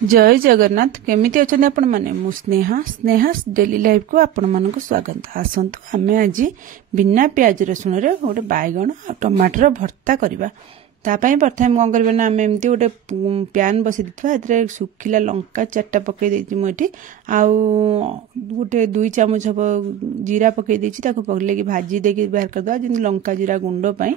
जय जगन्नाथ केमिति अच्छा आपण माने मु स्नेहा स्नेहा डेली लाइफ को आपण मानक स्वागत। आसतु आम आज बिना प्याज रसुण रे गोटे बैगण टमाटर भर्ता करवा। तापाई प्रथम कौन करबा ना आम एमती गोटे प्यान बसई देथिबा सुखिला लंका 4टा पकई देछि मुठी आउ गोटे 2 चामच हब जीरा पकई देछि ताको पकले कि भाजी देके बाहर कर दवा जिन लंका जीरा गुंड पई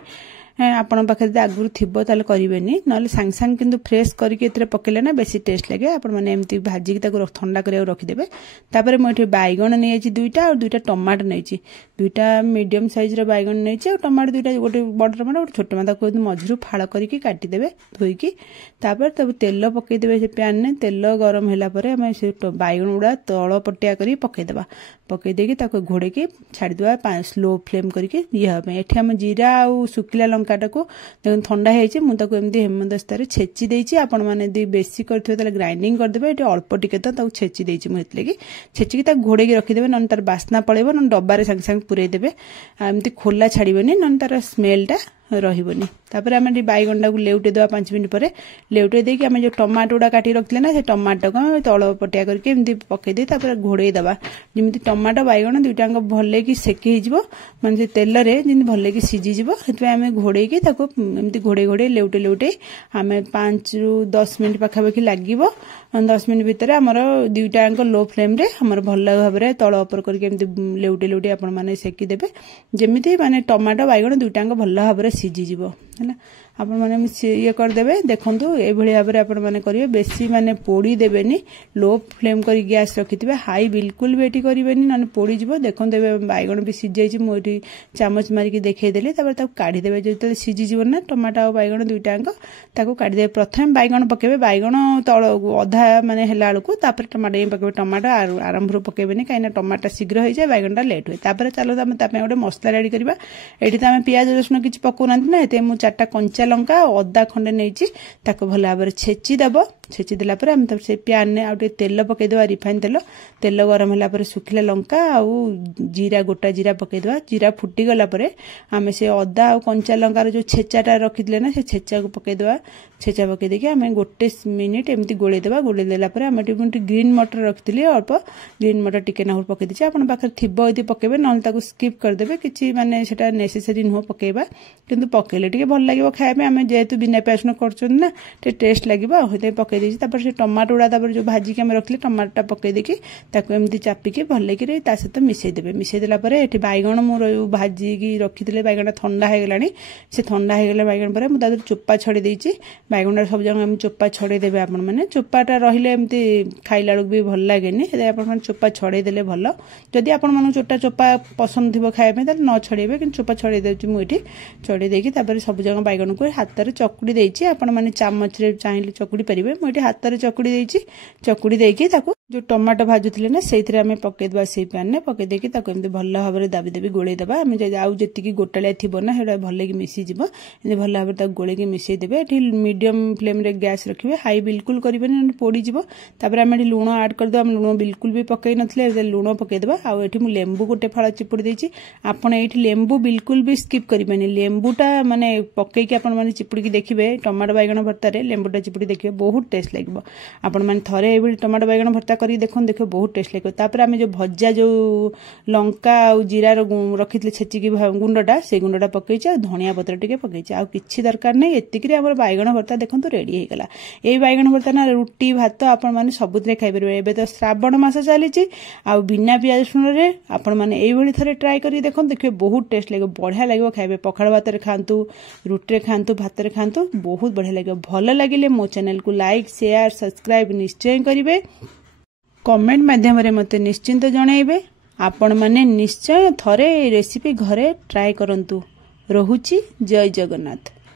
आपण पाखे आगुरी थो ताल करें ना सांग सांग किंतु फ्रेश करके पकेले ना बेसी टेस्ट लगे। आपण मैंने एमती भाजिक ठंडा कर रखिदे। तापर मुझे बैगण नहीं 2टा और 2टा टमाटर नहीं 2टा मीडियम साइज बैगण नहीं टमाटर 2टा गोटे बड़ टमाटर गोटे छोट टमाटर मझू फाड़ करके काटिदेवे धोईकी। तापर तब तेल पकईदे से पैन ने तेल गरम है आम से बैगण गुड़ा तल पटिया कर पकईदे पकईदे घोड़े छाड़ीदे स्लो फ्लेम करके ये आम जीरा आ सुखिला लंका को ठंडा होमती हेमदस्तार छेची देछि। आपण माने बेसी करथिबे ग्राइंडिंग करदेबे ये अल्प टिके तो छेची देछि मुझे छेचिकी घोड़े रखिदेवे न तार बास्ना पड़ेबो न डब्बारे संगे संगे पुरई देबे एमती खोला छाड़बनी न तार स्मेलटा रही। तापर आम बैगण टाक लेउटे देवा 5 मिनट पर लेउटे देकी आम जो टमाटो गुड़ा काटी रखते ना से टमाटो को आम तल पटिया करके एमती पकईदे घोड़े दबा जमी टमाटो बैगण 2टाक भल कि सेकी माने तेल रे जमी भल कि सीझीज आम घोड़े एमती घोड़े घोड़े लेउटे लेउटे आम 5 ରୁ 10 मिनट पाखापाखि लगे 10 मिनट भितर आमर 2टाक लो फ्लेम रे आमर भल भाव में तल उपर करके लेउटे लेउटे आपण माने सेकीदेवे जमी माने टमाटो बैगण 2टाक भल भाव में सीझीज है आपण माने ये करदेवे। देखो ये भाव में आपण माने करिवे बेसी माने पोड़ी देबेनी लो फ्लेम कर गैस रखिथिबे हाई बिल्कुल भी एटी करिवेनी न पोड़ी जिवो। देखो बैगण भी सीझ जाइछि मुठी चामच मारिकी देखै देली तापर ताको काढी देबे जेते सीझी जिवो ना टमाटो और बैगण 2टाक ताको काढी देबे। प्रथम बैगण पकेबे बैगण तळ अधा माने हेला बेलू तापर टमाटो पकेबे टमाटो आरंभ रू पकेबेनी काइना टमाटो शीघ्र हो जाए बैगणटा लेट हुए। तापर चलो आम तापे गोटे मसला रेडी करबा। एठी त आम प्याज रसुण किछि पकोनांती ना एते मु 4टा कंचा लंका अदा खंडे नहीं भल भाव में छेचीदेव छेचीदेला आम से प्यान ने आउटे तेल पकईदे रिफाइन तेल तेल गरम है सुखिला लंका आउ जीरा गोटा जीरा पकईदे जीरा फुटीगला आम से अदा और कंचा लंकार जो छेचाटा रखी ना से छेचा को पकईदे छेचा पकईदे आम गोटे मिनिट एमती गोलेदेवा गोलेदेला आम ग्रीन मटर रखी अल्प ग्रीन मटर टिके ना पकई देचे आप थी पकेबे ना स्किप करदे कि माने सेटा नेसेसरी नुह पकेबा किंतु पकेले टिके भल लगे खाया आम जेहेतु बिना प्याज कर ना टेस्ट लगे पकई देछि। तापर से टमाटो गुड़ा जो भाजिक आम रखिले टमाटोटा पकई देकी ताको एमती चापिकी भल लगे ता सहित मिसईदेवे मिसईदेला बैगण मोर भाजिकी रखी बैगण ठंडा हो गलानी से ठंडा हो गला बैगण पर मुझे चोपा छड़े देछि बैगण सब जगह चोपा छड़ेदेवे आपण मैंने चोपाटा रहिले एमती खाइला बेलू भी भल लगे आप चोपा छड़ेदेले भल जदि आपण मन चोपा पसंद थी खाया न छड़ेबे कि चोपा छड़े देछि मुझे छड़े देकी सब जगह बैगण को हाथ में चकुड़ी देछि आपण माने चामच रे चाहिए चकुड़ी पारे मुझे हाथ में चकुड़ी देछि चकुड़ी देकी जो टमाटो भाजुले ना से आम पकईदे से पैन ने पकईदेकी एमती भल भाव में दाबीदेवी गोलेदेवा आम आउ जी गोटालिया थी ना से भल कि मिसीज भल भाव में गोले मिसईदेवे ये मीडियम फ्लेम रे गैस रखिए हाई बिल्कुल करेंगे पोड़ीज। तापर आम लुण आड करदे लुण बिल्कुल भी पकई नथिले लुण पकईदेवा आउ एठी मु लेंबू गोटे फाड़ चिपुड़ी देछि आपण एठी लेंबू बिल्कुल भी स्किप करेंगे लेंबूटा माने पकईकी आपण माने चिपुड़ी देखिए टमाटो बैगण भर्तार लेंबूटा चिपुड़ी देखिए बहुत टेस्ट लगे आपण माने थरे ये टमाटो बैगण भर्ता कर देखो बहुत टेस्ट लगे। तापर आम जो भजा जो लंका और जीरा रखी छेचिकी गुंडटा से गुंडटा पकईचे धनिया पत्र टिके पकईचे आउ किछि दरकार नहीं एतिकरे हमर बैगण भर्ता देखो रेडी हो गला। ये बैगण भर्ता ना रुटी भात आपण माने सबुतरे खाइ परिबे। एबे तो श्रावण मास चलीची आ बिना प्याज रसुण रे आपण माने एई भली थरे ट्राई करी देखिए बहुत टेस्ट लगे बढ़िया लगे खाइबे पखाड़ भात रे खांतु रुटी रे खांतु भात रे खांतु बहुत बढ़िया लगे। भल लगिले मो चैनल को लाइक शेयर सब्सक्राइब निश्चय करिवे कमेंट माध्यम मते निश्चिंत जणाइबे आपण माने निश्चय थरे रेसिपी घरे ट्राई करंतु। रहुची जय जगन्नाथ।